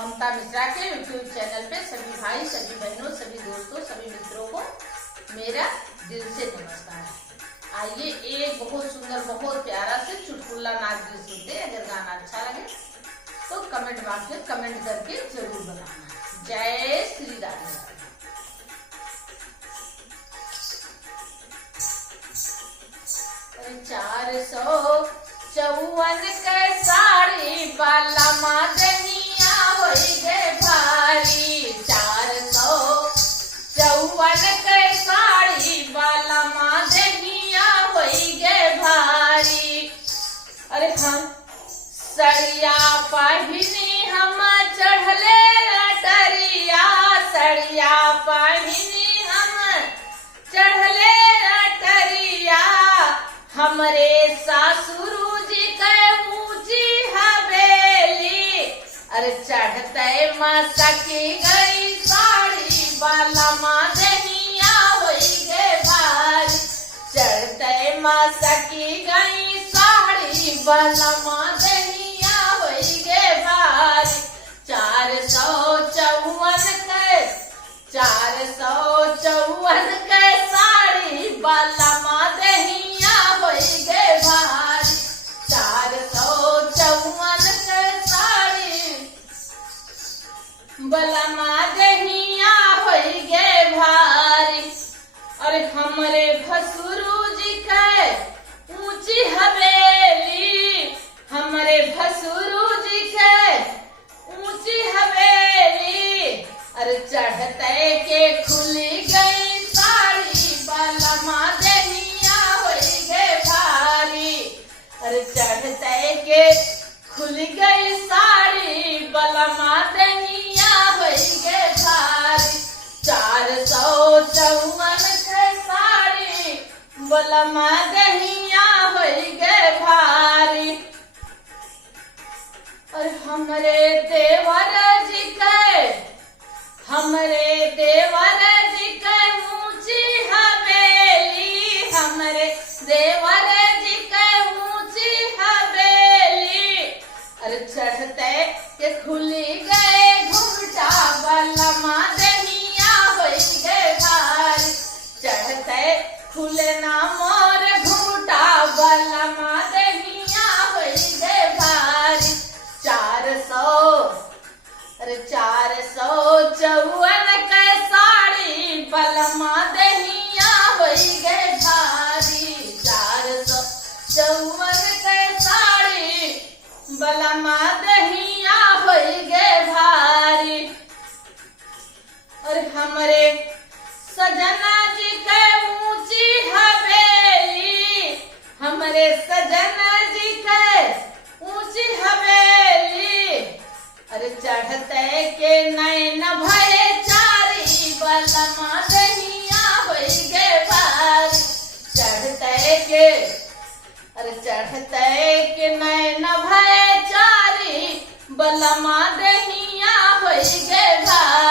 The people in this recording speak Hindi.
ममता मिश्रा के यूट्यूब चैनल पे सभी भाई, सभी बहनों, सभी दोस्तों, सभी मित्रों को मेरा दिल से नमस्कार। आइए एक बहुत सुंदर, बहुत प्यारा से चुटकुला नाच गीत सुनते हैं। अगर गाना अच्छा लगे तो कमेंट बॉक्स में कमेंट करके जरूर बताना। जय श्री राम। 454 के साड़ी बाला मादनिया होई गे भारी। 454 के साड़ी बाला मादनिया होई गे भारी। अरे खान सड़िया पहिनी हम चढ़ले अटरिया। सड़िया पहिनी हम चढ़ले अटरिया। हमरे सासुरु जी के ऊंची हवेली। अरे चढ़ते मासा की गई साड़ी बाला मादनिया होई गे भारी। चढ़ते मासा की गई साड़ी बाला मादनिया होई गे भारी। 454 के साड़ी बाला मादनिया होई गे भारी। 454 के साड़ी बाला मादनिया होई गे भारी। अरे हमरे भसुरु जी के ऊंची हवेली। हमरे भसुरु जी के ऊंची हवेली। अरे चढ़ते के खुली गई साड़ी बाला मादनिया होई गे भारी। अरे चढ़ते के खुल गई साड़ी बाला मादनिया होई गे भारी। 454 के साड़ी बाला मादनिया होई गे भारी। और हमरे देवर जी के ऊंची हवेली। हमरे देवर जी के ऊंची हवेली। अरे चढ़ते के खुली गए घुंघटा बाला मादनिया होई गे भारी। चढ़ते खुले ना मोर घुंघटा बाला मादनिया होई गे भारी। 454 के साड़ी बाला मादनिया होई गे भारी। 454 के साड़ी बाला मादनिया होई गे भारी। और हमरे सजना जी के ऊंची हवेली। हमरे सजना जी के ऊंची हवेली। अरे चढ़ते के नैन भये चारी बाला मादनिया होई गे भारी। चढ़ते के नैन भये चारी बाला मादनिया होई गे भारी।